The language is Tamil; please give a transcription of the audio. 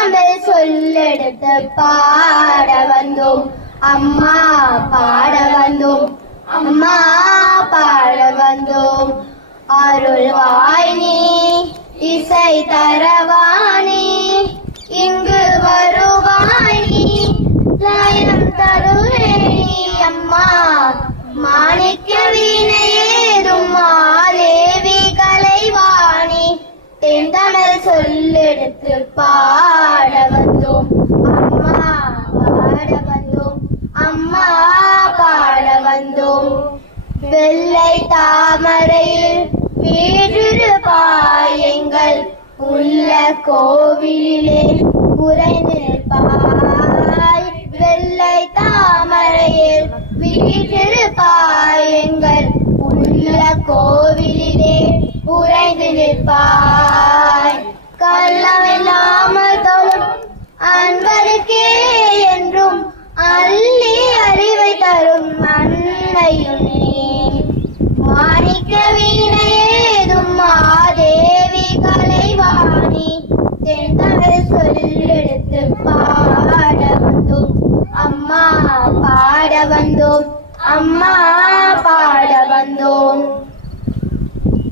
தமிழ் சொல்லெடுத்து பாட வந்தோம் அம்மா பாட வந்தோம் அம்மா பாட வந்தோம் அருள்வாய் நீ இசை தரவாணி இங்கு வருவாய் நீ லயம் தருவேணி அம்மா மாணிக்க வீணையேதும் மாதேவி கலைவாணி தென் தமிழ் சொல்லெடுத்து பாட வந்தோம் அம்மா பாட வந்தோம் அம்மா பாட வந்தோம் வெள்ளை தாமரையில் வீற்றிருப்பாய் எங்கள் உள்ள கோவிலே உறைந்திருப்பாய் வெள்ளை தாமரையில் வீற்றிருப்பாய் எங்கள் உள்ள கோவிலே உறைந்து நிற்பாய் கள்ளமில்லாமல் தொழும் அன்பருக்கே என்றும் அள்ளி அறிவை தரும் அன்னையும் மாணிக்க வீணையேதும் மாதேவி கலைவாணி தென் தமிழ் சொல்லெடுத்து பாட வந்தோம் அம்மா பாட வந்தோம் அம்மா பாட வந்தோம்.